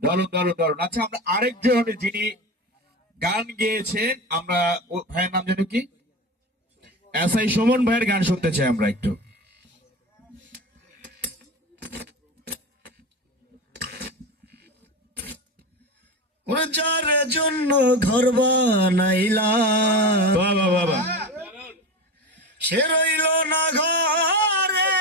দারুণ দারুণ দারুণ। আচ্ছা, আমরা আরেকজন যিনি গান গেয়েছেন, আমরা ভাইয়ের নাম জানি কি, এসআই সুমন ভাইয়ের গান শুনতে চাই আমরা একটু। যার জন্য ঘর বানাইলাম বাবা বাবা, সে রইল না ঘরে,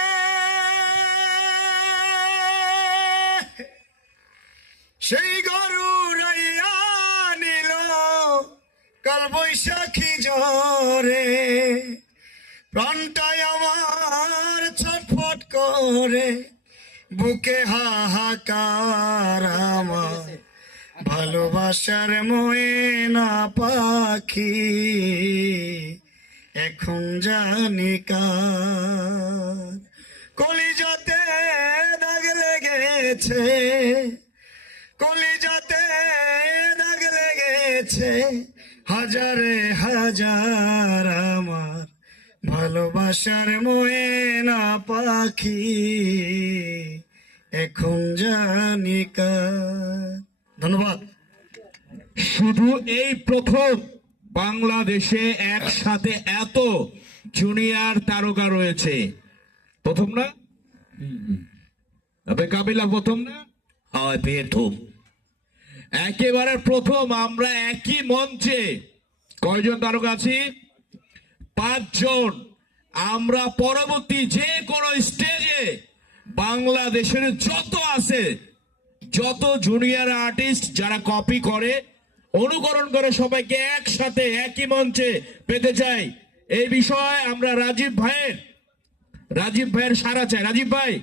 সেই গরু রাইয়া নিল কাল বৈশাখী ঝরে, প্রাণটাই আমার ছটফট করে, বুকে হাহাকার আমার ভালোবাসার ময়না পাখি এখন জানি কার। কলিজাতে দাগ লেগেছে, কলিজাতে দাগ লেগেছে, হাজারে হাজার আমার ভালোবাসার ময়না পাখি এখন জানি কার। ধন্যবাদ। শুধু এই প্রথম বাংলাদেশে একসাথে এত জুনিয়র তারকা রয়েছে, প্রথম না? তবে কাবিলা প্রথম না? হয় প্রথম, একেবারে প্রথম। আমরা একই মঞ্চে কয়জন তারকা আছি? 5 জন। আমরা পরবর্তী যে কোনো স্টেজে বাংলাদেশের যত আছে, যত জুনিয়র আর্টিস্ট যারা কপি করে, অনুকরণ করে, সবাইকে একসাথে একই মঞ্চে পেতে চাই। এই বিষয়ে আমরা রাজীব ভাইয়ের সাড়া চাই। রাজীব ভাই,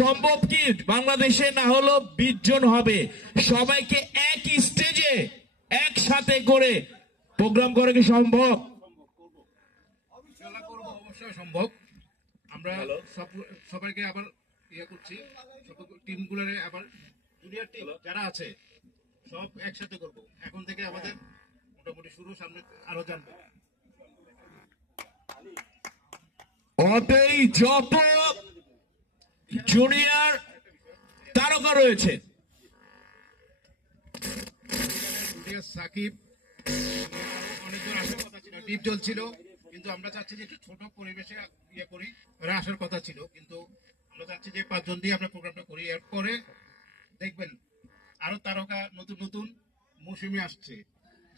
সম্ভব কি বাংলাদেশে না হলো 20 জন হবে, সবাইকে একই স্টেজে একসাথে করে প্রোগ্রাম করে কি সম্ভব? অবশ্যই সম্ভব। আমরা সবাইকে আবার করছি, টিমগুলোর আবার জুনিয়র টিম যারা আছে সব একসাথে করব। এখন থেকে আমাদের মোটামুটি শুরু, সামনে আরো জানবো। ওতেই যত জুনিয়র তারকা রয়েছে, সাকিব, অনেকজন আসার কথা ছিল, টিপ চলছিল, কিন্তু আমরা চাচ্ছি যে একটু ছোট পরিবেশে করি। ওরা আসার কথা ছিল, কিন্তু আমরা চাচ্ছি যে 5 জন দিয়ে আমরা প্রোগ্রামটা করি। এরপরে দেখবেন আরো তারকা নতুন নতুন মৌসুমে আসছে,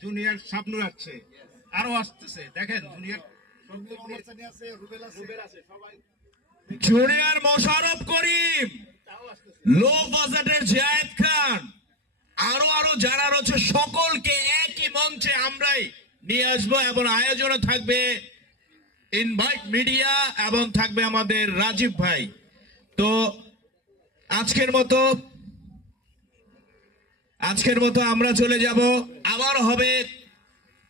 জুনিয়র শাবনূর আসছে, আরো আসতেছে। দেখেন জুনিয়র মোশাররফ করিম, লো বাজেটের জায়েদ খান, আরো আরো যারা রয়েছে সকলকে একই মঞ্চে আমরাই নিয়ে আসবো। এবং আয়োজনে থাকবে ইনভাইট মিডিয়া এবং থাকবে আমাদের রাজীব ভাই। তো আজকের মতো আমরা চলে যাব। আবার হবে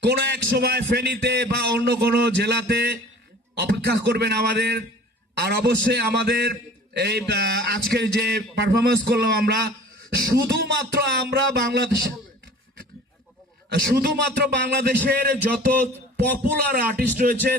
কোন এক সময় ফেনীতে বা অন্য কোনো জেলাতে, অপেক্ষা করবেন আমাদের। আর অবশ্যই আমাদের এই আজকের যে পারফরমেন্স করলাম আমরা, শুধুমাত্র বাংলাদেশের যত পপুলার আর্টিস্ট রয়েছে